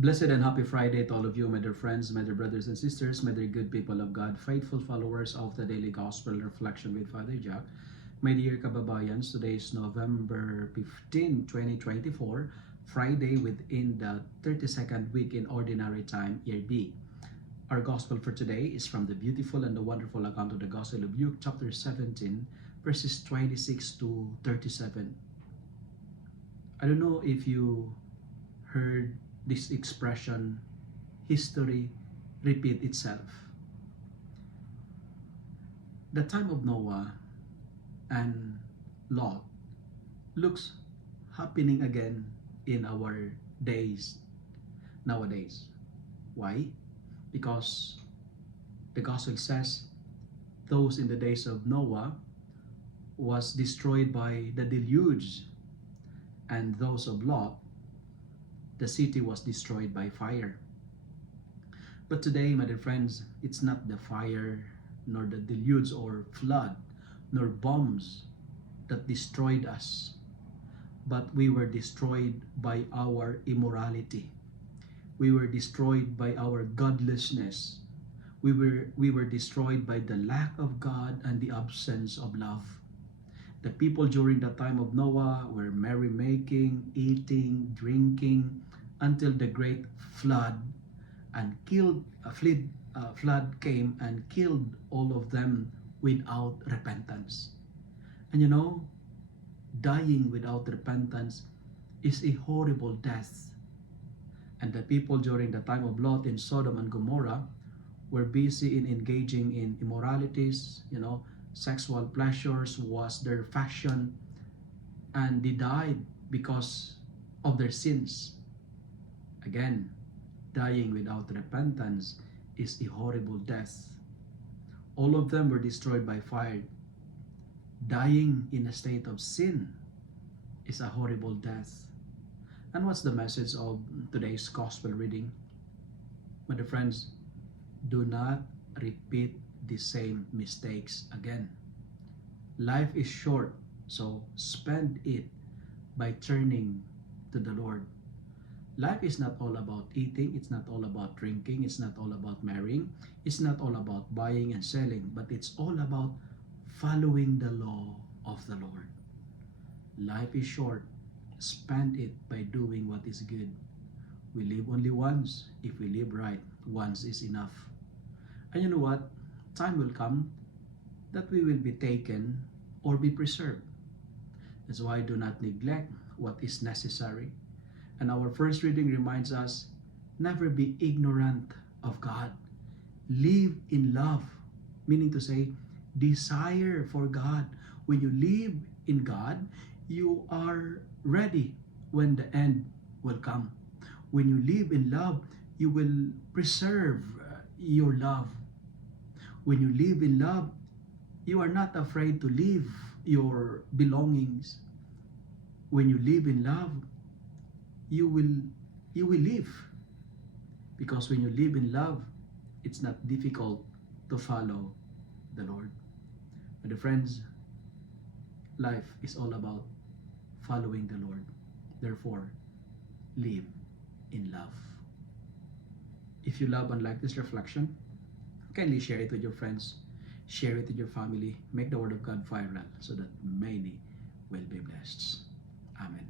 Blessed and happy Friday to all of you, my dear friends, my dear brothers and sisters, my dear good people of God, faithful followers of the Daily Gospel Reflection with Father Jack. My dear kababayans, today is November 15, 2024, Friday within the 32nd week in Ordinary Time, Year B. Our Gospel for today is from the beautiful and the wonderful account of the Gospel of Luke, chapter 17, verses 26 to 37. I don't know if you heard this expression, history repeat itself. The time of Noah and Lot looks happening again in our days nowadays. Why? Because the gospel says those in the days of Noah was destroyed by the deluge, and those of Lot, the city was destroyed by fire. But today, my dear friends, it's not the fire, nor the deluge or flood, nor bombs that destroyed us, but we were destroyed by our immorality. We were destroyed by our godlessness. We were destroyed by the lack of God and the absence of love. The people during the time of Noah were merrymaking, eating, drinking, until the great flood came and killed all of them without repentance. And you know, dying without repentance is a horrible death. And the people during the time of Lot in Sodom and Gomorrah were busy in engaging in immoralities, sexual pleasures was their fashion, and they died because of their sins. Again, dying without repentance is a horrible death. All of them were destroyed by fire. Dying in a state of sin is a horrible death. And what's the message of today's gospel reading? My dear friends, do not repeat the same mistakes again. Life is short, so spend it by turning to the Lord. Life is not all about eating, it's not all about drinking, it's not all about marrying, it's not all about buying and selling, but it's all about following the law of the Lord. Life is short, spend it by doing what is good. We live only once. If we live right, once is enough. And you know what? Time will come that we will be taken or be preserved. That's why do not neglect what is necessary. And our first reading reminds us, never be ignorant of God. Live in love, meaning to say, desire for God. When you live in God, you are ready when the end will come. When you live in love, you will preserve your love. When you live in love, you are not afraid to leave your belongings. When you live in love, you will live. Because when you live in love, it's not difficult to follow the Lord. But friends, life is all about following the Lord. Therefore, live in love. If you love and like this reflection, kindly share it with your friends, share it with your family, make the word of God viral so that many will be blessed. Amen.